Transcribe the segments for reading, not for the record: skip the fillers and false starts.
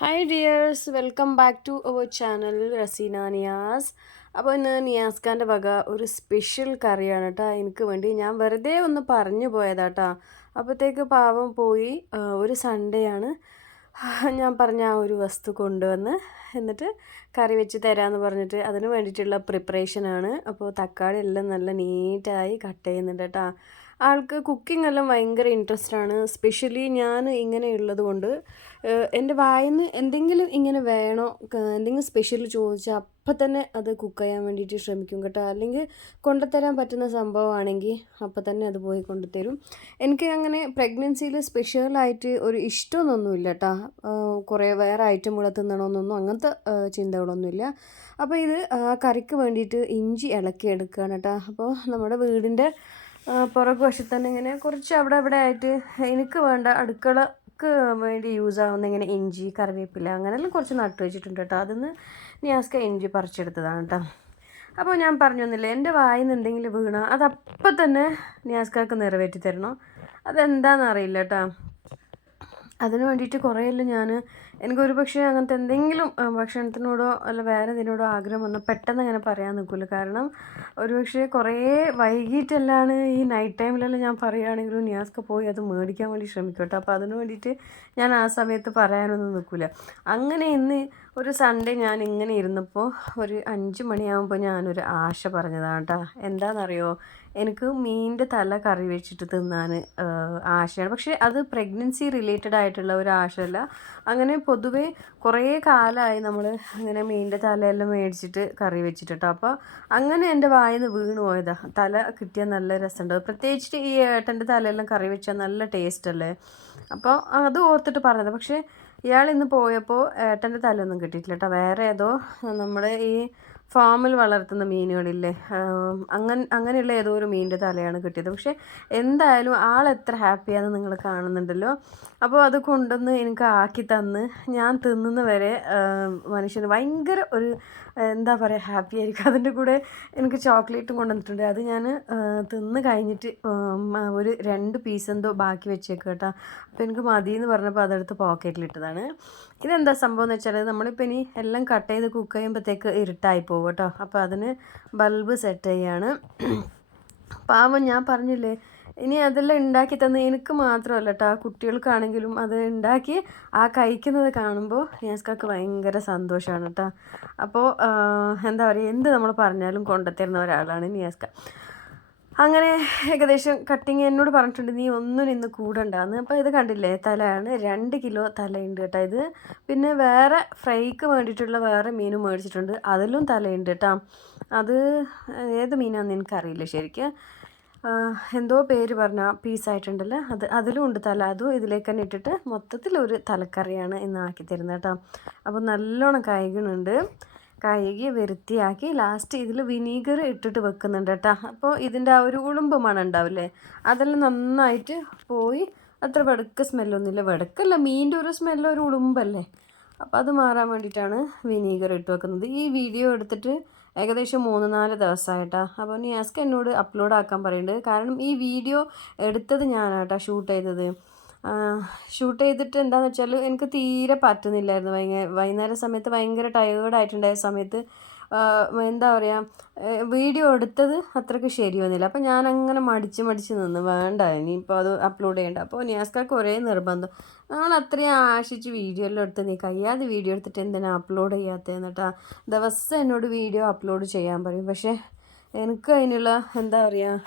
Hi dears, welcome back to our channel Raseena Niyas. അപ്പോൾ ഇന്ന് നിയാസ്ഖാൻ്റെ വക ഒരു സ്പെഷ്യൽ കറിയാണ് കേട്ടോ എനിക്ക് വേണ്ടി. ഞാൻ വെറുതെ ഒന്ന് പറഞ്ഞു പോയതാട്ടോ. അപ്പോഴത്തേക്ക് പാവം പോയി. ഒരു സൺഡേ ആണ് ഞാൻ പറഞ്ഞ ആ ഒരു വസ്തു കൊണ്ടുവന്ന് എന്നിട്ട് കറി വെച്ച് തരാമെന്ന് പറഞ്ഞിട്ട് അതിന് വേണ്ടിയിട്ടുള്ള പ്രിപ്പറേഷനാണ്. അപ്പോൾ തക്കാളി എല്ലാം നല്ല നീറ്റായി കട്ട് ചെയ്യുന്നുണ്ട് കേട്ടോ. ആൾക്ക് കുക്കിംഗ് എല്ലാം ഭയങ്കര ഇൻട്രസ്റ്റ് ആണ്. സ്പെഷ്യലി ഞാൻ ഇങ്ങനെയുള്ളത് കൊണ്ട് എൻ്റെ വായിന്ന് എന്തെങ്കിലും ഇങ്ങനെ വേണോ, എന്തെങ്കിലും സ്പെഷ്യൽ ചോദിച്ചാൽ അപ്പം തന്നെ അത് കുക്ക് ചെയ്യാൻ വേണ്ടിയിട്ട് ശ്രമിക്കും കേട്ടോ. അല്ലെങ്കിൽ കൊണ്ടുതരാൻ പറ്റുന്ന സംഭവമാണെങ്കിൽ അപ്പം തന്നെ അത് പോയി കൊണ്ടുതരും. എനിക്ക് അങ്ങനെ പ്രഗ്നൻസിയിൽ സ്പെഷ്യലായിട്ട് ഒരു ഇഷ്ടമൊന്നുമില്ല കേട്ടോ. കുറേ വേറെ ഐറ്റമുകൾ തിന്നണമെന്നൊന്നും അങ്ങനത്തെ ചിന്തകളൊന്നുമില്ല. അപ്പോൾ ഇത് കറിക്ക് വേണ്ടിയിട്ട് ഇഞ്ചി ഇളക്കി എടുക്കുകയാണ് കേട്ടോ. അപ്പോൾ നമ്മുടെ വീടിൻ്റെ പുറകു വശത്ത് തന്നെ ഇങ്ങനെ കുറച്ച് അവിടെ അവിടെ ആയിട്ട് എനിക്ക് വേണ്ട അടുക്കളക്ക് വേണ്ടി യൂസ് ആവുന്ന ഇങ്ങനെ ഇഞ്ചി, കറിവേപ്പില അങ്ങനെയെല്ലാം കുറച്ച് നട്ടു വെച്ചിട്ടുണ്ട് കേട്ടോ. അതിന്ന് നിയാസ്ക ഇഞ്ചി പറിച്ചെടുത്തതാണ് കേട്ടോ. അപ്പോൾ ഞാൻ പറഞ്ഞു തന്നില്ലേ, എൻ്റെ വായിൽ നിന്ന് എന്തെങ്കിലും വീണ അതപ്പം തന്നെ നിയാസ്കക്ക് നിറവേറ്റി തരണം. അതെന്താണെന്ന് അറിയില്ല കേട്ടോ. അതിന് വേണ്ടിയിട്ട് കുറേയെല്ലാം എനിക്കൊരു പക്ഷേ അങ്ങനത്തെ എന്തെങ്കിലും ഭക്ഷണത്തിനോടോ അല്ല വേറെ ഇതിനോടോ ആഗ്രഹം വന്നാൽ പെട്ടെന്ന് അങ്ങനെ പറയാൻ നിൽക്കില്ല. കാരണം ഒരു പക്ഷേ കുറേ വൈകിട്ടെല്ലാണ് ഈ നൈറ്റ് ടൈമിലെല്ലാം ഞാൻ പറയുകയാണെങ്കിലും നിയാസ്ക പോയി അത് മേടിക്കാൻ വേണ്ടി ശ്രമിക്കും കേട്ടോ. അപ്പോൾ അതിന് വേണ്ടിയിട്ട് ഞാൻ ആ സമയത്ത് പറയാനൊന്നും നിൽക്കില്ല. അങ്ങനെ ഇന്ന് ഒരു സൺഡേ ഞാൻ ഇങ്ങനെ ഇരുന്നപ്പോൾ ഒരു 5 മണിയാകുമ്പോൾ ഞാനൊരു ആശ പറഞ്ഞതാണ് കേട്ടോ. എന്താണെന്നറിയോ, എനിക്ക് മീനിൻ്റെ തല കറി വെച്ചിട്ട് തിന്നാൻ ആശയാണ്. പക്ഷേ അത് പ്രഗ്നൻസി റിലേറ്റഡ് ആയിട്ടുള്ള ഒരു ആശയല്ല. അങ്ങനെ പൊതുവേ കുറേ കാലമായി നമ്മൾ അങ്ങനെ മീനിൻ്റെ തലയെല്ലാം മേടിച്ചിട്ട് കറി വെച്ചിട്ടോ. അപ്പോൾ അങ്ങനെ എൻ്റെ വായിൽ നിന്ന് വീണ് പോയതാണ്. തല കിട്ടിയാൽ നല്ല രസമുണ്ട്. പ്രത്യേകിച്ച് ഈ ഏട്ടൻ്റെ തലയെല്ലാം കറി വെച്ചാൽ നല്ല ടേസ്റ്റ് അല്ലേ. അപ്പോൾ അത് ഓർത്തിട്ട് പറഞ്ഞത്. പക്ഷേ ഇയാൾ ഇന്ന് പോയപ്പോൾ ഏട്ടൻ്റെ തലയൊന്നും കിട്ടിയിട്ടില്ല കേട്ടോ. വേറെ ഏതോ നമ്മുടെ ഈ ഫാമിൽ വളർത്തുന്ന മീനുകളില്ലേ, അങ്ങനെയുള്ള ഏതോ ഒരു മീനിൻ്റെ തലയാണ് കിട്ടിയത്. പക്ഷേ എന്തായാലും ആൾ എത്ര ഹാപ്പിയാണെന്ന് നിങ്ങൾ കാണുന്നുണ്ടല്ലോ. അപ്പോൾ അത് കൊണ്ടുവന്ന് എനിക്ക് ആക്കി തന്ന് ഞാൻ തിന്നുന്ന വരെ മനുഷ്യന് ഭയങ്കര ഒരു എന്താ പറയുക, ഹാപ്പി ആയിരിക്കും. അതിൻ്റെ കൂടെ എനിക്ക് ചോക്ലേറ്റും കൊണ്ടുവന്നിട്ടുണ്ട്. അത് ഞാൻ തിന്ന് കഴിഞ്ഞിട്ട് ഒരു 2 പീസ് എന്തോ ബാക്കി വെച്ചേക്കും കേട്ടോ. അപ്പോൾ എനിക്ക് മതി എന്ന് പറഞ്ഞപ്പോൾ അതെടുത്ത് പോക്കറ്റിലിട്ടതാണ്. ഇതെന്താ സംഭവം എന്ന് വെച്ചാൽ, നമ്മളിപ്പോൾ ഇനി എല്ലാം കട്ട് ചെയ്ത് കുക്ക് ചെയ്യുമ്പോഴത്തേക്ക് ഇരുട്ടായി പോകും കേട്ടോ. അപ്പോൾ അതിന് ബൾബ് സെറ്റ് ചെയ്യാണ്. പാവം ഞാൻ പറഞ്ഞില്ലേ, ഇനി അതെല്ലാം ഉണ്ടാക്കി തന്ന് എനിക്ക് മാത്രമല്ല കേട്ടോ, കുട്ടികൾക്കാണെങ്കിലും അത് ഉണ്ടാക്കി ആ കഴിക്കുന്നത് കാണുമ്പോൾ നിയാസ്കക്ക് ഭയങ്കര സന്തോഷമാണ് കേട്ടോ. അപ്പോൾ എന്താ പറയുക, എന്ത് നമ്മൾ പറഞ്ഞാലും കൊണ്ടുത്തരുന്ന ഒരാളാണ് നിയാസ്ക. അങ്ങനെ ഏകദേശം കട്ടിങ് എന്നോട് പറഞ്ഞിട്ടുണ്ട്, നീ ഒന്നും ഇന്ന് കൂടണ്ടാന്ന്. അപ്പോൾ ഇത് കണ്ടില്ലേ, തലയാണ് 2 കിലോ തലയുണ്ട് കേട്ടോ ഇത്. പിന്നെ വേറെ ഫ്രൈക്ക് വേണ്ടിയിട്ടുള്ള വേറെ മീനും മേടിച്ചിട്ടുണ്ട്, അതിലും തലയുണ്ട് കേട്ടോ. അത് ഏത് മീനാണെന്ന് എനിക്കറിയില്ല ശരിക്കും. എന്തോ പേര് പറഞ്ഞ പീസായിട്ടുണ്ടല്ലോ, അതിലും ഉണ്ട് തല. അതും ഇതിലേക്ക് തന്നെ ഇട്ടിട്ട് മൊത്തത്തിലൊരു തലക്കറിയാണ് ഇന്ന് ആക്കി തരുന്നത് കേട്ടോ. അപ്പോൾ നല്ലോണം കഴുകുന്നുണ്ട്. കഴുകി വൃത്തിയാക്കി ലാസ്റ്റ് ഇതിൽ വിനീഗർ ഇട്ടിട്ട് വെക്കുന്നുണ്ട് കേട്ടോ. അപ്പോൾ ഇതിൻ്റെ ആ ഒരു ഉളുമ്പ് മണം ഉണ്ടാവില്ലേ, അതെല്ലാം നന്നായിട്ട് പോയി. അത്ര വെടുക്ക സ്മെല്ലൊന്നുമില്ല. വെടുക്കല്ല, മീനിൻ്റെ ഒരു സ്മെല്ല് ഒരു ഉളുമ്പല്ലേ. അപ്പോൾ അത് മാറാൻ വേണ്ടിയിട്ടാണ് വിനീഗർ ഇട്ട് വെക്കുന്നത്. ഈ വീഡിയോ എടുത്തിട്ട് ഏകദേശം 3-4 ദിവസമായിട്ടാ. അപ്പോൾ നിയാസ്ക എന്നോട് അപ്ലോഡ് ആക്കാൻ പറയുന്നുണ്ട്. കാരണം ഈ വീഡിയോ എടുത്തത് ഞാനാട്ടാ ഷൂട്ട് ചെയ്തത്. ഷൂട്ട് ചെയ്തിട്ട് എന്താണെന്ന് വെച്ചാൽ എനിക്ക് തീരെ പറ്റുന്നില്ലായിരുന്നു. വൈകുന്നേരം സമയത്ത് ഭയങ്കര ടയേർഡായിട്ടുണ്ടായ സമയത്ത് എന്താ പറയുക, വീഡിയോ എടുത്തത് അത്രയ്ക്ക് ശരി വന്നില്ല. അപ്പോൾ ഞാനങ്ങനെ മടിച്ച് നിന്ന് വേണ്ട ഇനിയിപ്പോൾ അത് അപ്ലോഡ് ചെയ്യേണ്ട. അപ്പോൾ നിയാസ്കക്ക് ഒരേ നിർബന്ധം, ഞങ്ങൾ അത്രയും ആശിച്ച് വീഡിയോ എല്ലാം എടുത്ത് നീ കഴിയാതെ വീഡിയോ എടുത്തിട്ട് എന്തിനാ അപ്ലോഡ് ചെയ്യാത്തതെന്നിട്ടാ ദിവസം എന്നോട് വീഡിയോ അപ്ലോഡ് ചെയ്യാൻ പറയും. പക്ഷേ എനിക്ക് അതിനുള്ള എന്താ പറയുക,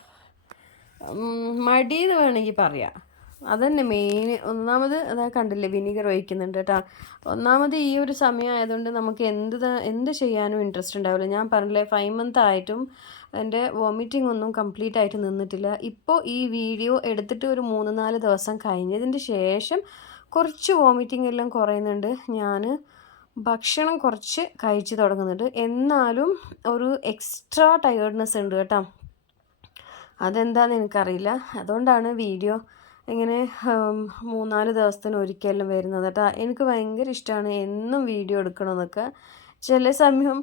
മടിയെന്ന് വേണമെങ്കിൽ പറയാം. അതന്നെ മെയിൻ. ഒന്നാമത് അതാ കണ്ടില്ലേ, വിനീഗർ ഒഴിക്കുന്നുണ്ട് കേട്ടോ. ഒന്നാമത് ഈ ഒരു സമയം ആയതുകൊണ്ട് നമുക്ക് എന്ത് ചെയ്യാനും ഇൻട്രസ്റ്റ് ഉണ്ടാവില്ല. ഞാൻ പറഞ്ഞില്ലേ, 5 മന്ത് ആയിട്ടും എൻ്റെ വോമിറ്റിംഗ് ഒന്നും കംപ്ലീറ്റ് ആയിട്ട് നിന്നിട്ടില്ല. ഇപ്പോൾ ഈ വീഡിയോ എടുത്തിട്ട് ഒരു 3-4 ദിവസം കഴിഞ്ഞതിൻ്റെ ശേഷം കുറച്ച് വോമിറ്റിംഗ് എല്ലാം കുറയുന്നുണ്ട്. ഞാൻ ഭക്ഷണം കുറച്ച് കഴിച്ച് തുടങ്ങുന്നുണ്ട്. എന്നാലും ഒരു എക്സ്ട്രാ ടയേർഡ്നെസ് ഉണ്ട് കേട്ടോ. അതെന്താണെന്ന് എനിക്കറിയില്ല. അതുകൊണ്ടാണ് വീഡിയോ ഇങ്ങനെ 3-4 ദിവസത്തിന് ഒരിക്കലും വരുന്നത് കേട്ടോ. എനിക്ക് ഭയങ്കര ഇഷ്ടമാണ് എന്നും വീഡിയോ എടുക്കണമെന്നൊക്കെ. ചില സമയം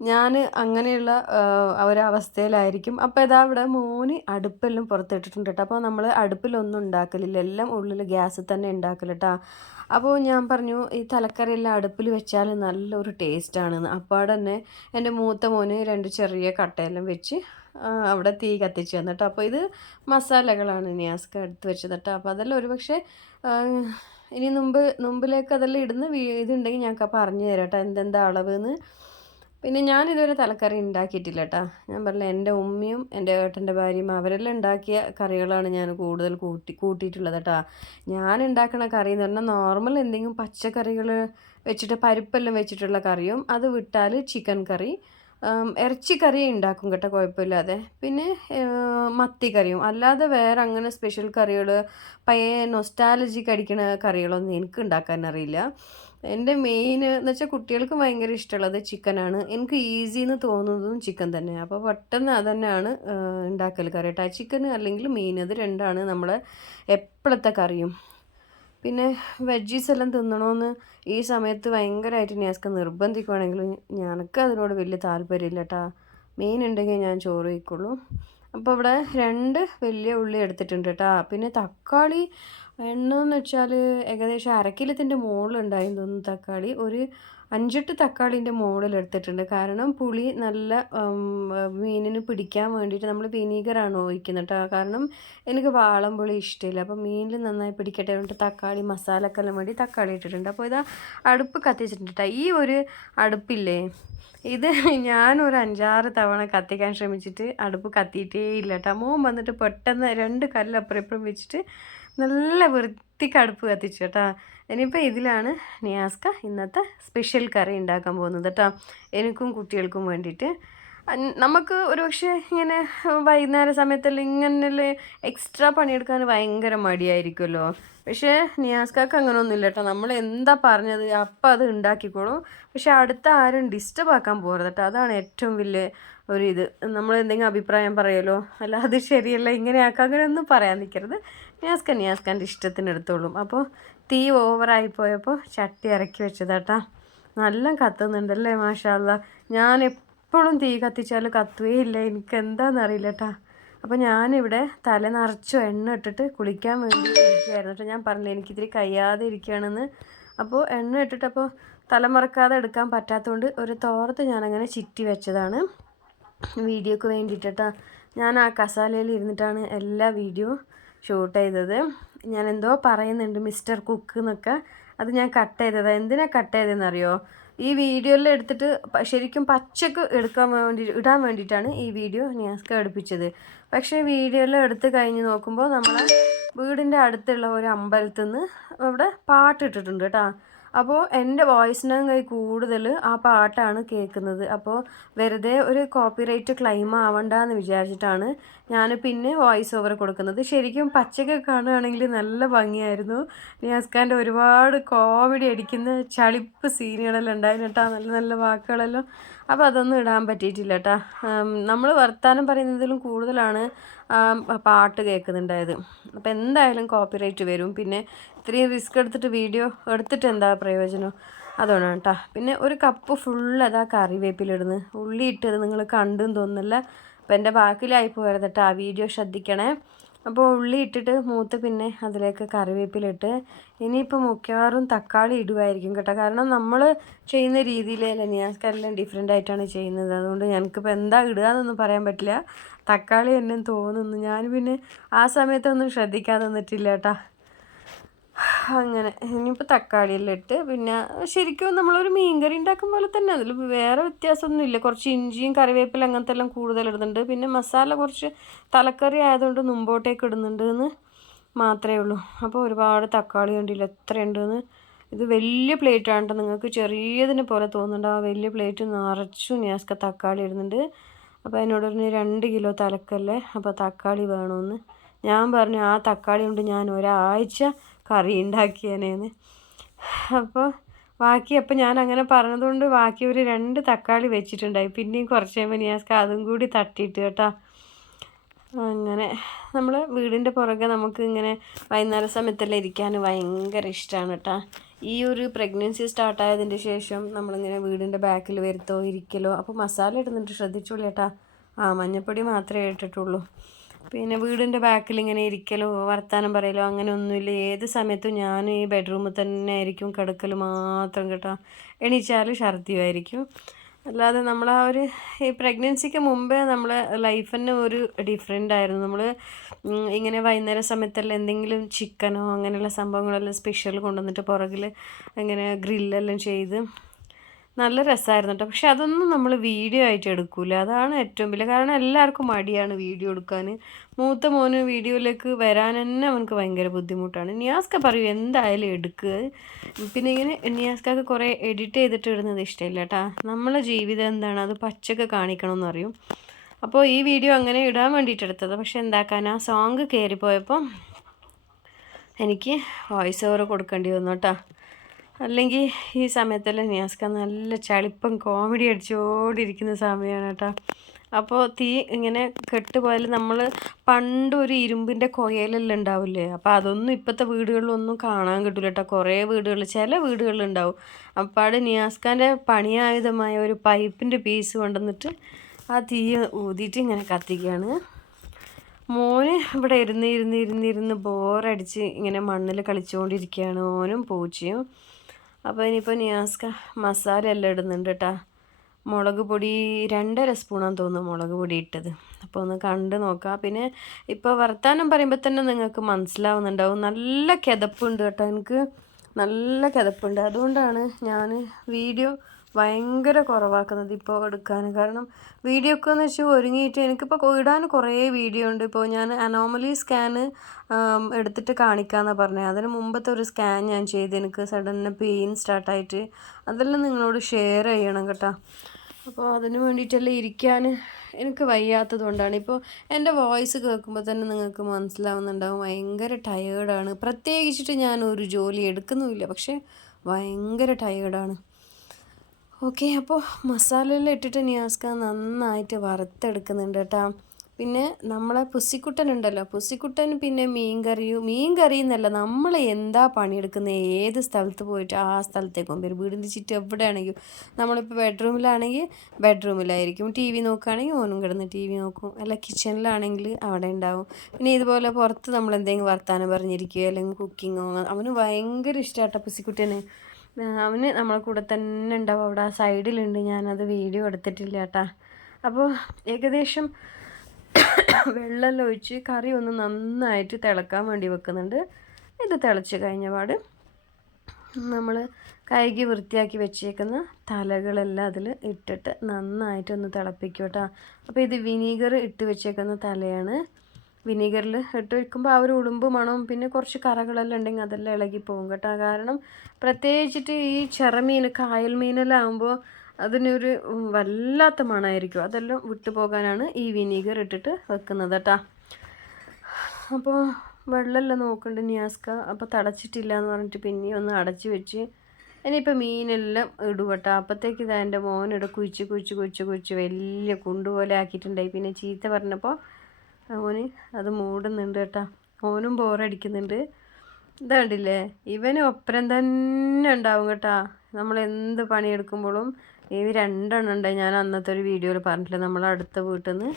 ഞാൻ അങ്ങനെയുള്ള ഒരവസ്ഥയിലായിരിക്കും. അപ്പോൾ ഇതാ ഇവിടെ മോന് അടുപ്പെല്ലാം പുറത്തിട്ടിട്ടുണ്ട് കേട്ടോ. അപ്പോൾ നമ്മൾ അടുപ്പിലൊന്നും ഉണ്ടാക്കലില്ല, എല്ലാം ഉള്ളിൽ ഗ്യാസിൽ തന്നെ ഉണ്ടാക്കൽ കേട്ടോ. അപ്പോൾ ഞാൻ പറഞ്ഞു ഈ തലക്കറിയെല്ലാം അടുപ്പിൽ വെച്ചാൽ നല്ലൊരു ടേസ്റ്റാണെന്ന്. അപ്പോൾ അവിടെ തന്നെ എൻ്റെ മൂത്ത മോന് 2 ചെറിയ കട്ടയെല്ലാം വെച്ച് അവിടെ തീ കത്തിച്ച് തന്നു കേട്ടോ. അപ്പോൾ ഇത് മസാലകളാണ് നിയാസ്ക എടുത്ത് വെച്ചത് കേട്ടോ. അപ്പോൾ അതെല്ലാം ഒരുപക്ഷെ ഇനി മുമ്പിലേക്ക് അതെല്ലാം ഇടുന്ന ഇതുണ്ടെങ്കിൽ ഞങ്ങൾക്ക് പറഞ്ഞു തരാം കേട്ടോ, എന്തെന്താ അളവെന്ന്. പിന്നെ ഞാനിതുവരെ തലക്കറി ഉണ്ടാക്കിയിട്ടില്ല കേട്ടോ. ഞാൻ പറഞ്ഞില്ല, എൻ്റെ ഉമ്മയും എൻ്റെ ഏട്ടൻ്റെ ഭാര്യയും അവരെല്ലാം ഉണ്ടാക്കിയ കറികളാണ് ഞാൻ കൂടുതൽ കൂട്ടിയിട്ടുള്ളത് കേട്ടോ. ഞാൻ ഉണ്ടാക്കുന്ന കറി എന്ന് പറഞ്ഞാൽ നോർമൽ എന്തെങ്കിലും പച്ചക്കറികൾ വെച്ചിട്ട് പരിപ്പെല്ലാം വെച്ചിട്ടുള്ള കറിയും, അത് വിട്ടാൽ ചിക്കൻ കറി, ഇറച്ചിക്കറി ഉണ്ടാക്കും കേട്ടോ കുഴപ്പമില്ലാതെ. പിന്നെ മത്തി കറിയും, അല്ലാതെ വേറെ അങ്ങനെ സ്പെഷ്യൽ കറികൾ പഴയ നൊസ്റ്റാലജിക്ക് അടിക്കുന്ന കറികളൊന്നും എനിക്ക് ഉണ്ടാക്കാൻ അറിയില്ല. എൻ്റെ മെയിൻ എന്ന് വെച്ചാൽ കുട്ടികൾക്ക് ഭയങ്കര ഇഷ്ടമുള്ളത് ചിക്കനാണ്. എനിക്ക് ഈസി എന്ന് തോന്നുന്നതും ചിക്കൻ തന്നെയാണ്. അപ്പോൾ പെട്ടെന്ന് അത് തന്നെയാണ് ഉണ്ടാക്കൽ കറി കേട്ടോ. ചിക്കൻ അല്ലെങ്കിൽ മീൻ, അത് രണ്ടാണ് നമ്മളെ എപ്പോഴത്തെ കറിയും. പിന്നെ വെജീസ് എല്ലാം തിന്നണമെന്ന് ഈ സമയത്ത് ഭയങ്കരമായിട്ട് നിയാസ്ക നിർബന്ധിക്കുവാണെങ്കിലും ഞങ്ങൾക്ക് അതിനോട് വലിയ താല്പര്യമില്ല കേട്ടോ. മീൻ ഉണ്ടെങ്കിൽ ഞാൻ ചോറ് വയ്ക്കുള്ളൂ. അപ്പോൾ ഇവിടെ 2 വലിയ ഉള്ളി എടുത്തിട്ടുണ്ട് കേട്ടോ. പിന്നെ തക്കാളി എണ്ണമെന്ന് വെച്ചാൽ ഏകദേശം അരക്കിലത്തിൻ്റെ മുകളിലുണ്ടായിരുന്നു തോന്നുന്നു തക്കാളി. ഒരു 5-8 തക്കാളീൻ്റെ മുകളിൽ എടുത്തിട്ടുണ്ട്. കാരണം പുളി നല്ല മീനിന് പിടിക്കാൻ വേണ്ടിയിട്ട് നമ്മൾ വിനീഗറാണ് ഒഴിക്കുന്നത് കേട്ടോ. കാരണം എനിക്ക് വാളംപുളി ഇഷ്ടമില്ല. അപ്പോൾ മീനിൽ നന്നായി പിടിക്കട്ടെ വേണ്ടിയിട്ട് തക്കാളി മസാലക്കെല്ലാം വേണ്ടി തക്കാളി ഇട്ടിട്ടുണ്ട്. അപ്പോൾ ഇതാ അടുപ്പ് കത്തിച്ചിട്ടുണ്ട് കേട്ടോ. ഈ ഒരു അടുപ്പില്ലേ, ഇത് ഞാനൊരു 5-6 തവണ കത്തിക്കാൻ ശ്രമിച്ചിട്ട് അടുപ്പ് കത്തിയിട്ടേ ഇല്ല കേട്ടോ. മോൻ വന്നിട്ട് പെട്ടെന്ന് 2 കല്ല് അപ്പുറം ഇപ്പുറം വെച്ചിട്ട് നല്ല വൃത്തിക്ക് അടുപ്പ് കത്തിച്ചു കേട്ടോ. ഇനിയിപ്പോൾ ഇതിലാണ് നിയാസ്ക ഇന്നത്തെ സ്പെഷ്യൽ കറി ഉണ്ടാക്കാൻ പോകുന്നത് കേട്ടോ, എനിക്കും കുട്ടികൾക്കും വേണ്ടിയിട്ട്. നമുക്ക് ഒരുപക്ഷെ ഇങ്ങനെ വൈകുന്നേര സമയത്തെല്ലാം ഇങ്ങനെ എക്സ്ട്രാ പണിയെടുക്കാൻ ഭയങ്കര മടിയായിരിക്കുമല്ലോ. പക്ഷേ നിയാസ്കാക്ക് അങ്ങനെയൊന്നുമില്ല കേട്ടോ. നമ്മൾ എന്താ പറഞ്ഞത് അപ്പം അത് ഉണ്ടാക്കിക്കോളും. പക്ഷെ അടുത്ത ആരും ഡിസ്റ്റർബ് ആക്കാൻ പോകരുത് കേട്ടോ. അതാണ് ഏറ്റവും വലിയ ഇത്. നമ്മൾ എന്തെങ്കിലും അഭിപ്രായം പറയുമല്ലോ, അല്ല അത് ശരിയല്ല ഇങ്ങനെ ആക്കാം, അങ്ങനെയൊന്നും പറയാൻ നിൽക്കരുത്. നിയാസ്കാൻ്റെ ഇഷ്ടത്തിന് എടുത്തോളും. അപ്പോൾ തീ ഓവറായി പോയപ്പോൾ ചട്ടി ഇറക്കി വെച്ചതാട്ടാ. നല്ല കത്തുന്നുണ്ടല്ലേ, മാഷാ അല്ലാ. ഞാൻ എപ്പോഴും തീ കത്തിച്ചാൽ കത്തുവേ ഇല്ല, എനിക്ക് എന്താണെന്നറിയില്ല കേട്ടാ. അപ്പോൾ ഞാനിവിടെ തല നിറച്ചു എണ്ണ ഇട്ടിട്ട് കുളിക്കാൻ വേണ്ടി ഇരിക്കുകയായിരുന്നു കേട്ടോ. ഞാൻ പറഞ്ഞില്ല എനിക്കിതിരി കഴിയാതെ ഇരിക്കുകയാണെന്ന്. അപ്പോൾ എണ്ണ ഇട്ടിട്ട് അപ്പോൾ തലമറക്കാതെ എടുക്കാൻ പറ്റാത്തതുകൊണ്ട് ഒരു തോർത്ത് ഞാനങ്ങനെ ചുറ്റി വെച്ചതാണ് വീഡിയോക്ക് വേണ്ടിയിട്ട് കേട്ടോ. ഞാൻ ആ കസാലയിൽ ഇരുന്നിട്ടാണ് എല്ലാ വീഡിയോ ഷൂട്ട് ചെയ്തത്. ഞാൻ എന്തോ പറയുന്നുണ്ട് മിസ്റ്റർ കുക്ക് എന്നൊക്കെ, അത് ഞാൻ കട്ട് ചെയ്തതാണ്. എന്തിനാണ് കട്ട് ചെയ്തതെന്നറിയോ? ഈ വീഡിയോയിൽ എടുത്തിട്ട് ശരിക്കും പച്ചക്ക് ഇടാൻ വേണ്ടിയിട്ടാണ് ഈ വീഡിയോ നിയാസ്ക എടുപ്പിച്ചത്. പക്ഷേ വീഡിയോയിൽ എടുത്ത് കഴിഞ്ഞ് നോക്കുമ്പോൾ നമ്മളെ വീടിൻ്റെ അടുത്തുള്ള ഒരു അമ്പലത്തിൽ നിന്ന് അവിടെ പാട്ടിട്ടിട്ടുണ്ട് കേട്ടോ. അപ്പോൾ എൻ്റെ വോയിസിനേക്കാൾ കൂടുതൽ ആ പാട്ടാണ് കേൾക്കുന്നത്. അപ്പോൾ വെറുതെ ഒരു കോപ്പിറൈറ്റ് ക്ലെയിം ആവണ്ടെന്ന് വിചാരിച്ചിട്ടാണ് ഞാൻ പിന്നെ വോയിസ് ഓവർ കൊടുക്കുന്നത്. ശരിക്കും പച്ചക്ക് കാണുകയാണെങ്കിൽ നല്ല ഭംഗിയായിരുന്നു. നിയാസ്കാൻ്റെ ഒരുപാട് കോമഡി അടിക്കുന്ന ചളിപ്പ് സീനുകളെല്ലാം ഉണ്ടായിരുന്നു കേട്ടോ, നല്ല നല്ല വാക്കുകളെല്ലാം. അപ്പോൾ അതൊന്നും ഇടാൻ പറ്റിയിട്ടില്ല കേട്ടോ. നമ്മൾ വർത്താനം പറയുന്നതിലും കൂടുതലാണ് പാട്ട് കേൾക്കുന്നുണ്ടായത്. അപ്പോൾ എന്തായാലും കോപ്പിറൈറ്റ് വരും. പിന്നെ ഇത്രയും റിസ്ക് എടുത്തിട്ട് വീഡിയോ എടുത്തിട്ട് എന്താ പ്രയോജനം, അതുകൊണ്ടാണ് കേട്ടോ. പിന്നെ ഒരു കപ്പ് ഫുൾ അതാ കറിവേപ്പിലിടുന്നു, ഉള്ളി ഇട്ടത് നിങ്ങൾ കണ്ടെന്ന് തോന്നുന്നില്ല. അപ്പോൾ എൻ്റെ ബാക്കിലായി പോയത് കേട്ടോ, ആ വീഡിയോ ശ്രദ്ധിക്കണേ. അപ്പോൾ ഉള്ളി ഇട്ടിട്ട് മൂത്ത് പിന്നെ അതിലേക്ക് കറിവേപ്പിലിട്ട് ഇനിയിപ്പോൾ മിക്കവാറും തക്കാളി ഇടുമായിരിക്കും കേട്ടോ. കാരണം നമ്മൾ ചെയ്യുന്ന രീതിയിലല്ല, നിയാസ്കെല്ലാം ഡിഫറെൻ്റ് ആയിട്ടാണ് ചെയ്യുന്നത്. അതുകൊണ്ട് ഞങ്ങൾക്കിപ്പോൾ എന്താ ഇടുക എന്നൊന്നും പറയാൻ പറ്റില്ല. തക്കാളി എന്നെ തോന്നുന്നു. ഞാൻ പിന്നെ ആ സമയത്തൊന്നും ശ്രദ്ധിക്കാതെ നിന്നിട്ടില്ല കേട്ടോ. അങ്ങനെ ഇനിയിപ്പോൾ തക്കാളിയെല്ലാം ഇട്ട് പിന്നെ ശരിക്കും നമ്മളൊരു മീൻകറി ഉണ്ടാക്കും പോലെ തന്നെ, അതിൽ വേറെ വ്യത്യാസമൊന്നുമില്ല. കുറച്ച് ഇഞ്ചിയും കറിവേപ്പില അങ്ങനത്തെ എല്ലാം കൂടുതൽ ഇടുന്നുണ്ട്. പിന്നെ മസാല കുറച്ച് തലക്കറി ആയതുകൊണ്ട് മുമ്പോട്ടേക്ക് ഇടുന്നുണ്ട് എന്ന് മാത്രമേ ഉള്ളൂ. അപ്പോൾ ഒരുപാട് തക്കാളി കണ്ടില്ല എത്ര ഉണ്ടെന്ന്. ഇത് വലിയ പ്ലേറ്റാണ് കേട്ടോ, നിങ്ങൾക്ക് ചെറിയതിനെ പോലെ തോന്നുന്നുണ്ട്. ആ വലിയ പ്ലേറ്റ് നിറച്ചു നിയാസ്ക തക്കാളി ഇടുന്നുണ്ട്. അപ്പോൾ എന്നോട് പറഞ്ഞ് 2 കിലോ തലക്കല്ലേ, അപ്പോൾ തക്കാളി വേണമെന്ന്. ഞാൻ പറഞ്ഞു ആ തക്കാളി കൊണ്ട് ഞാൻ ഒരാഴ്ച കറി ഉണ്ടാക്കിയേനേന്ന്. അപ്പോൾ ഞാൻ അങ്ങനെ പറഞ്ഞതുകൊണ്ട് ബാക്കി ഒരു 2 തക്കാളി വെച്ചിട്ടുണ്ടായി. പിന്നെയും കുറച്ച് കഴിയുമ്പോൾ നിയാസ്ക അതും കൂടി തട്ടിയിട്ട് കേട്ടോ. അങ്ങനെ നമ്മൾ വീടിൻ്റെ പുറകെ നമുക്ക് ഇങ്ങനെ വൈകുന്നേര സമയത്തെല്ലാം ഇരിക്കാൻ ഭയങ്കര ഇഷ്ടമാണ് കേട്ടോ. ഈ ഒരു പ്രഗ്നൻസി സ്റ്റാർട്ടായതിൻ്റെ ശേഷം നമ്മളിങ്ങനെ വീടിൻ്റെ ബാക്കിൽ വരുത്തോ ഇരിക്കലോ. അപ്പോൾ മസാല ഇടുന്നുണ്ട്, ശ്രദ്ധിച്ചോളൂ ചേട്ടാ. മഞ്ഞപ്പൊടി മാത്രമേ ഇട്ടിട്ടുള്ളൂ. പിന്നെ വീടിൻ്റെ ബാക്കിൽ ഇങ്ങനെ ഇരിക്കലോ വർത്താനം പറയലോ അങ്ങനെ ഒന്നുമില്ല. ഏത് സമയത്തും ഞാൻ ഈ ബെഡ്റൂമിൽ തന്നെ ആയിരിക്കും കിടക്കൽ മാത്രം കേട്ടോ. എണീച്ചാൽ ഛർദിയുമായിരിക്കും. അല്ലാതെ നമ്മൾ ഈ പ്രഗ്നൻസിക്ക് മുമ്പേ നമ്മളെ ലൈഫ് തന്നെ ഒരു ഡിഫറെൻ്റ് ആയിരുന്നു. നമ്മൾ ഇങ്ങനെ വൈകുന്നേരം സമയത്തെല്ലാം എന്തെങ്കിലും ചിക്കനോ അങ്ങനെയുള്ള സംഭവങ്ങളെല്ലാം സ്പെഷ്യൽ കൊണ്ടുവന്നിട്ട് പുറകിൽ ഇങ്ങനെ ഗ്രില്ലെല്ലാം ചെയ്ത് നല്ല രസമായിരുന്നു കേട്ടോ. പക്ഷെ അതൊന്നും നമ്മൾ വീഡിയോ ആയിട്ട് എടുക്കൂല. അതാണ് ഏറ്റവും വലിയ കാരണം. എല്ലാവർക്കും മടിയാണ് വീഡിയോ എടുക്കാൻ. മൂത്ത മോന് വീഡിയോയിലേക്ക് വരാൻ തന്നെ അവനക്ക് ഭയങ്കര ബുദ്ധിമുട്ടാണ്. നിയാസ്ക പറയും എന്തായാലും എടുക്കുക. പിന്നെ ഇങ്ങനെ നിയാസ്കക്ക് കുറേ എഡിറ്റ് ചെയ്തിട്ട് ഇടുന്നത് ഇഷ്ടമില്ല കേട്ടോ. നമ്മളെ ജീവിതം എന്താണ് അത് പച്ചക്ക് കാണിക്കണമെന്ന് അറിയും. അപ്പോൾ ഈ വീഡിയോ അങ്ങനെ ഇടാൻ വേണ്ടിയിട്ട് എടുത്തത്. പക്ഷെ എന്താക്കാൻ ആ സോങ് കയറിപ്പോയപ്പോൾ എനിക്ക് വോയിസ് ഓവർ കൊടുക്കേണ്ടി വന്നു കേട്ടോ. അല്ലെങ്കിൽ ഈ സമയത്തെല്ലാം നിയാസ്ക നല്ല ചളിപ്പം കോമഡി അടിച്ചുകൊണ്ടിരിക്കുന്ന സമയമാണ് കേട്ടോ. അപ്പോൾ തീ ഇങ്ങനെ കെട്ടുപോയാൽ നമ്മൾ പണ്ടൊരു ഇരുമ്പിൻ്റെ കൊയലെല്ലാം ഉണ്ടാവില്ലേ, അപ്പോൾ അതൊന്നും ഇപ്പോഴത്തെ വീടുകളിലൊന്നും കാണാൻ കിട്ടില്ല കേട്ടോ. കുറേ വീടുകളിൽ ചില വീടുകളിലുണ്ടാവും. അപ്പോൾ അവിടെ നിയാസ്കാൻ്റെ പണിയായുധമായ ഒരു പൈപ്പിൻ്റെ പീസ് കൊണ്ടുവന്നിട്ട് ആ തീ ഊതിയിട്ട് ഇങ്ങനെ കത്തിക്കുകയാണ്. മോന് ഇവിടെ ഇരുന്ന് ബോറടിച്ച് ഇങ്ങനെ മണ്ണിൽ കളിച്ചുകൊണ്ടിരിക്കുകയാണ്, ഓനും പൂച്ചയും. അപ്പോൾ ഇനിയിപ്പോൾ നിയാസ്ക മസാല എല്ലാം ഇടുന്നുണ്ട് കേട്ടോ. മുളക് പൊടി 2.5 സ്പൂണാന്ന് തോന്നുന്നു മുളക് പൊടി ഇട്ടത്. അപ്പോൾ ഒന്ന് കണ്ട് നോക്കാം. പിന്നെ ഇപ്പോൾ വർത്താനം പറയുമ്പോൾ തന്നെ നിങ്ങൾക്ക് മനസ്സിലാവുന്നുണ്ടാവും നല്ല കിതപ്പുണ്ട് കേട്ടോ. എനിക്ക് നല്ല കിതപ്പുണ്ട്. അതുകൊണ്ടാണ് ഞാൻ വീഡിയോ ഭയങ്കര കുറവാക്കുന്നത് ഇപ്പോൾ എടുക്കാൻ. കാരണം വീഡിയോ ഒക്കെ എന്ന് വെച്ചാൽ ഒരുങ്ങിയിട്ട് എനിക്കിപ്പോൾ ഇടാൻ കുറേ വീഡിയോ ഉണ്ട്. ഇപ്പോൾ ഞാൻ അനോമലി സ്കാന് എടുത്തിട്ട് കാണിക്കാമെന്നാണ് പറഞ്ഞത്. അതിന് മുമ്പത്തെ ഒരു സ്കാൻ ഞാൻ ചെയ്ത് എനിക്ക് സഡൻ പെയിൻ സ്റ്റാർട്ടായിട്ട് അതെല്ലാം നിങ്ങളോട് ഷെയർ ചെയ്യണം കേട്ടോ. അപ്പോൾ അതിന് വേണ്ടിയിട്ടെല്ലാം ഇരിക്കാൻ എനിക്ക് വയ്യാത്തത് കൊണ്ടാണ്. ഇപ്പോൾ എൻ്റെ വോയിസ് കേൾക്കുമ്പോൾ തന്നെ നിങ്ങൾക്ക് മനസ്സിലാവുന്നുണ്ടാവും ഭയങ്കര ടയേർഡാണ്. പ്രത്യേകിച്ചിട്ട് ഞാൻ ഒരു ജോലി എടുക്കുന്നുമില്ല, പക്ഷേ ഭയങ്കര ടയേർഡാണ്. ഓക്കെ, അപ്പോൾ മസാലയെല്ലാം ഇട്ടിട്ട് നിയാസ്ക നന്നായിട്ട് വറുത്തെടുക്കുന്നുണ്ട് കേട്ടോ. പിന്നെ നമ്മളെ പുസ്സിക്കുട്ടൻ ഉണ്ടല്ലോ, പുസ്സിക്കുട്ടൻ പിന്നെ മീൻ കറി എന്നല്ല, നമ്മൾ എന്താ പണിയെടുക്കുന്നത് ഏത് സ്ഥലത്ത് പോയിട്ട് ആ സ്ഥലത്തേക്ക് പോകും. വീടിൻ്റെ ചുറ്റും എവിടെയാണെങ്കിലും നമ്മളിപ്പോൾ ബെഡ്റൂമിലാണെങ്കിൽ ബെഡ്റൂമിലായിരിക്കും, ടി വി നോക്കുകയാണെങ്കിൽ ഓനും കിടന്ന് ടി വി നോക്കും, അല്ല കിച്ചണിലാണെങ്കിൽ അവിടെ ഉണ്ടാവും. പിന്നെ ഇതുപോലെ പുറത്ത് നമ്മൾ എന്തെങ്കിലും വർത്താനം പറഞ്ഞിരിക്കുകയോ അല്ലെങ്കിൽ കുക്കിങ്ങോ അവന് ഭയങ്കര ഇഷ്ടമാട്ടോ പുസ്സിക്കുട്ടന്. അവന് നമ്മളെ കൂടെ തന്നെ ഉണ്ടാവും, അവിടെ ആ സൈഡിലുണ്ട്. ഞാനത് വീഡിയോ എടുത്തിട്ടില്ല കേട്ടാ. അപ്പോൾ ഏകദേശം വെള്ളമെല്ലാം ഒഴിച്ച് കറി ഒന്ന് നന്നായിട്ട് തിളക്കാൻ വേണ്ടി വെക്കുന്നുണ്ട്. ഇത് തിളച്ച് കഴിഞ്ഞ പാട് നമ്മൾ കഴുകി വൃത്തിയാക്കി വെച്ചേക്കുന്ന തലകളെല്ലാം അതിൽ ഇട്ടിട്ട് നന്നായിട്ടൊന്ന് തിളപ്പിക്കും കേട്ടോ. അപ്പോൾ ഇത് വിനീഗർ ഇട്ട് വെച്ചേക്കുന്ന തലയാണ്. വിനീഗറിൽ ഇട്ട് വയ്ക്കുമ്പോൾ ആ ഒരു ഉളുമ്പ് മണവും പിന്നെ കുറച്ച് കറകളെല്ലാം ഉണ്ടെങ്കിൽ അതെല്ലാം ഇളകി പോകും കേട്ടോ. കാരണം പ്രത്യേകിച്ചിട്ട് ഈ ചെറമീൻ കായൽ മീനെല്ലാം ആകുമ്പോൾ അതിനൊരു വല്ലാത്ത മണമായിരിക്കും. അതെല്ലാം വിട്ടു പോകാനാണ് ഈ വിനീഗർ ഇട്ടിട്ട് വെക്കുന്നത് കേട്ടോ. അപ്പോൾ വെള്ളമെല്ലാം നോക്കണ്ട് നിയാസ്ക. അപ്പോൾ തടച്ചിട്ടില്ല എന്ന് പറഞ്ഞിട്ട് പിന്നെയും ഒന്ന് അടച്ച് വെച്ച് ഇനിയിപ്പോൾ മീനെല്ലാം ഇടും കേട്ടോ. അപ്പോഴത്തേക്ക് ഇതാ എൻ്റെ മോനിവിടെ കുഴിച്ച് വലിയ കുണ്ടുപോലെ ആക്കിയിട്ടുണ്ടായി. പിന്നെ ചീത്ത പറഞ്ഞപ്പോൾ ഓന് അത് മൂടുന്നുണ്ട് കേട്ടോ. ഓനും ബോറടിക്കുന്നുണ്ട്. ഇതാണ്ടില്ലേ, ഇവന് ഒപ്പരം തന്നെ ഉണ്ടാവും കേട്ടോ. നമ്മൾ എന്ത് പണിയെടുക്കുമ്പോഴും ഈ 2 എണ്ണം ഉണ്ടായി. ഞാൻ അന്നത്തെ ഒരു വീഡിയോയിൽ പറഞ്ഞിട്ടില്ല, നമ്മളെ അടുത്ത വീട്ടിൽ നിന്ന്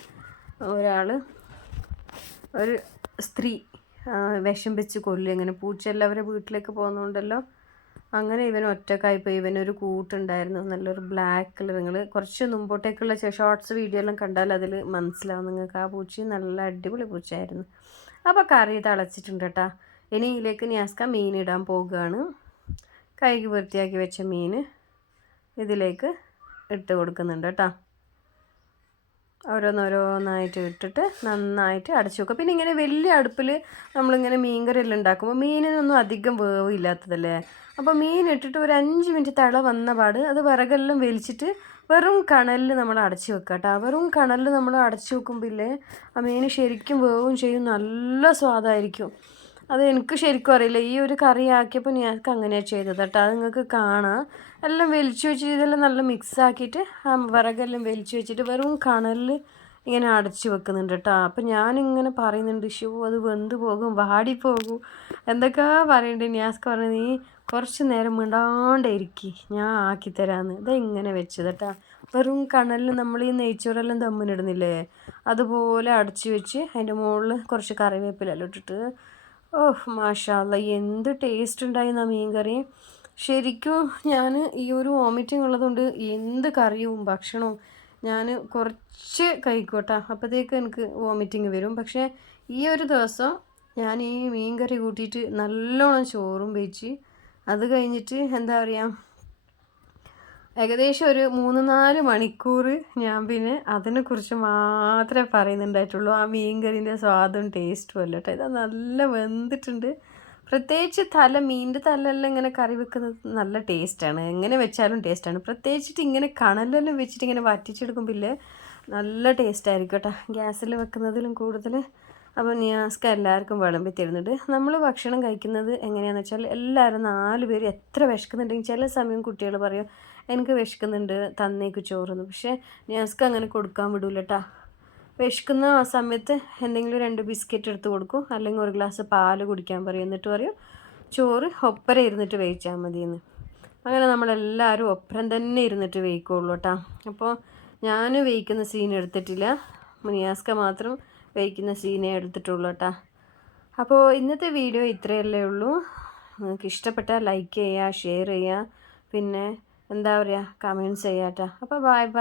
ഒരു സ്ത്രീ വിഷം വെച്ച് കൊല്ലും. ഇങ്ങനെ പൂച്ചെല്ലാം അവരെ വീട്ടിലേക്ക് പോകുന്നുണ്ടല്ലോ, അങ്ങനെ ഇവൻ ഒറ്റക്കായിപ്പോയി. ഇവനൊരു കൂട്ടുണ്ടായിരുന്നു നല്ലൊരു ബ്ലാക്ക് കളർ. നിങ്ങൾ കുറച്ച് മുമ്പോട്ടേക്കുള്ള ഷോർട്സ് വീഡിയോ എല്ലാം കണ്ടാൽ അതിൽ മനസ്സിലാവും നിങ്ങൾക്ക്. ആ പൂച്ച നല്ല അടിപൊളി പൂച്ചയായിരുന്നു. അപ്പോൾ കറി തിളച്ചിട്ടുണ്ട് കേട്ടോ. ഇനി ഇതിലേക്ക് നിയാസ്ക മീൻ ഇടാൻ പോകുകയാണ്. കഴുകി വൃത്തിയാക്കി വെച്ച മീൻ ഇതിലേക്ക് ഇട്ട് കൊടുക്കുന്നുണ്ട് കേട്ടോ. ഓരോന്നോരോന്നായിട്ട് ഇട്ടിട്ട് നന്നായിട്ട് അടച്ചു വെക്കുക. പിന്നെ ഇങ്ങനെ വലിയ അടുപ്പിൽ നമ്മളിങ്ങനെ മീൻ കറിയെല്ലാം ഉണ്ടാക്കുമ്പോൾ മീനിനൊന്നും അധികം വേവില്ലാത്തതല്ലേ. അപ്പോൾ മീൻ ഇട്ടിട്ട് ഒരു 5 മിനിറ്റ് തിള വന്ന പാട് അത് വിറകെല്ലാം വലിച്ചിട്ട് വെറും കണലിൽ നമ്മൾ അടച്ചു വെക്കുക കേട്ടോ. വെറും കണലിൽ നമ്മൾ അടച്ചു വെക്കുമ്പോൾ ആ മീൻ ശരിക്കും വേവും ചെയ്യും, നല്ല സ്വാദായിരിക്കും. അത് എനിക്ക് ശരിക്കും അറിയില്ല. ഈ ഒരു കറി ആക്കിയപ്പോൾ ഞങ്ങൾക്ക് അങ്ങനെയാണ് ചെയ്തത് കേട്ടോ. അത് നിങ്ങൾക്ക് കാണാം. എല്ലാം വലിച്ചു വെച്ചിട്ട് ഇതെല്ലാം നല്ല മിക്സാക്കിയിട്ട് ആ വിറകെല്ലാം വലിച്ചു വെച്ചിട്ട് വെറും കണലിൽ ഇങ്ങനെ അടച്ചു വെക്കുന്നുണ്ട് കേട്ടോ. അപ്പം ഞാനിങ്ങനെ പറയുന്നുണ്ട്, ഷോ അത് വെന്ത് പോകും, വാടിപ്പോകും എന്തൊക്കെ പറയുന്നുണ്ട്. നിയാസ്ക പറഞ്ഞു, നീ കുറച്ച് നേരം മിണ്ടാണ്ടേ ഇരിക്കി, ഞാൻ ആക്കിത്തരാമെന്ന്. ഇതെങ്ങനെ വെച്ചത് കേട്ടാ. വെറും കണലിൽ നമ്മൾ ഈ നെയ്ച്ചോറെല്ലാം ദമ്മിനിടുന്നില്ലേ, അതുപോലെ അടച്ച് വെച്ച് അതിൻ്റെ മുകളിൽ കുറച്ച് കറിവേപ്പിലെല്ലാം ഇട്ടിട്ട്, ഓഹ് മാഷാ അല്ലാ, എന്ത് ടേസ്റ്റ് ഉണ്ടായിരുന്നു ആ മീൻ കറി. ശരിക്കും ഞാൻ ഈ ഒരു വോമിറ്റിംഗ് ഉള്ളതുകൊണ്ട് എന്ത് കറിയും ഭക്ഷണവും ഞാൻ കുറച്ച് കഴിക്കോട്ടാ, അപ്പോഴത്തേക്ക് എനിക്ക് വോമിറ്റിംഗ് വരും. പക്ഷേ ഈ ഒരു ദിവസം ഞാൻ ഈ മീൻ കറി കൂട്ടിയിട്ട് നല്ലോണം ചോറും വെച്ച്, അത് കഴിഞ്ഞിട്ട് എന്താ പറയുക, ഏകദേശം ഒരു 3-4 മണിക്കൂർ ഞാൻ പിന്നെ അതിനെക്കുറിച്ച് മാത്രമേ പറയുന്നുണ്ടായിട്ടുള്ളൂ. ആ മീൻ കറീൻ്റെ സ്വാദും ടേസ്റ്റും അല്ല കേട്ടോ. ഇത് നല്ല വെന്തിട്ടുണ്ട്. പ്രത്യേകിച്ച് മീനിൻ്റെ തലെല്ലാം ഇങ്ങനെ കറി വെക്കുന്നത് നല്ല ടേസ്റ്റാണ്, എങ്ങനെ വെച്ചാലും ടേസ്റ്റാണ്. പ്രത്യേകിച്ചിട്ട് ഇങ്ങനെ കണലെല്ലാം വെച്ചിട്ട് ഇങ്ങനെ വറ്റിച്ചെടുക്കുമ്പോൾ ഇല്ലേ, നല്ല ടേസ്റ്റായിരിക്കും കേട്ടോ, ഗ്യാസിൽ വെക്കുന്നതിലും കൂടുതൽ. അപ്പോൾ നിയാസ്ക എല്ലാവർക്കും വിളമ്പി തരുന്നുണ്ട്. നമ്മൾ ഭക്ഷണം കഴിക്കുന്നത് എങ്ങനെയാണെന്ന് വെച്ചാൽ എല്ലാവരും 4 പേര് എത്ര വിശക്കുന്നുണ്ടെങ്കിൽ ചില സമയം കുട്ടികൾ പറയും എനിക്ക് വിശക്കുന്നുണ്ട് തന്നേക്ക് ചോറെന്ന്. പക്ഷേ നിയാസ്ക അങ്ങനെ കൊടുക്കാൻ വിടൂല കേട്ടോ. വിശക്കുന്ന ആ സമയത്ത് എന്തെങ്കിലും 2 ബിസ്ക്കറ്റ് എടുത്ത് കൊടുക്കും, അല്ലെങ്കിൽ ഒരു ഗ്ലാസ് പാല് കുടിക്കാൻ പറയും. എന്നിട്ട് പറയും ചോറ് ഒപ്പരം ഇരുന്നിട്ട് വേവിച്ചാൽ മതിയെന്ന്. അങ്ങനെ നമ്മളെല്ലാവരും ഒപ്പരം തന്നെ ഇരുന്നിട്ട് വേവിക്കുള്ളൂ കേട്ടോ. അപ്പോൾ ഞാൻ വേവിക്കുന്ന സീൻ എടുത്തിട്ടില്ല, നിയാസ്ക മാത്രം വേവിക്കുന്ന സീനേ എടുത്തിട്ടുള്ളൂ കേട്ടോ. അപ്പോൾ ഇന്നത്തെ വീഡിയോ ഇത്രയല്ലേ ഉള്ളൂ. നിങ്ങൾക്ക് ഇഷ്ടപ്പെട്ടാൽ ലൈക്ക് ചെയ്യുക, ഷെയർ ചെയ്യുക, പിന്നെ എന്താ പറയുക, കമൻറ്റ്സ് ചെയ്യുക കേട്ടോ. അപ്പോൾ ബൈ ബൈ.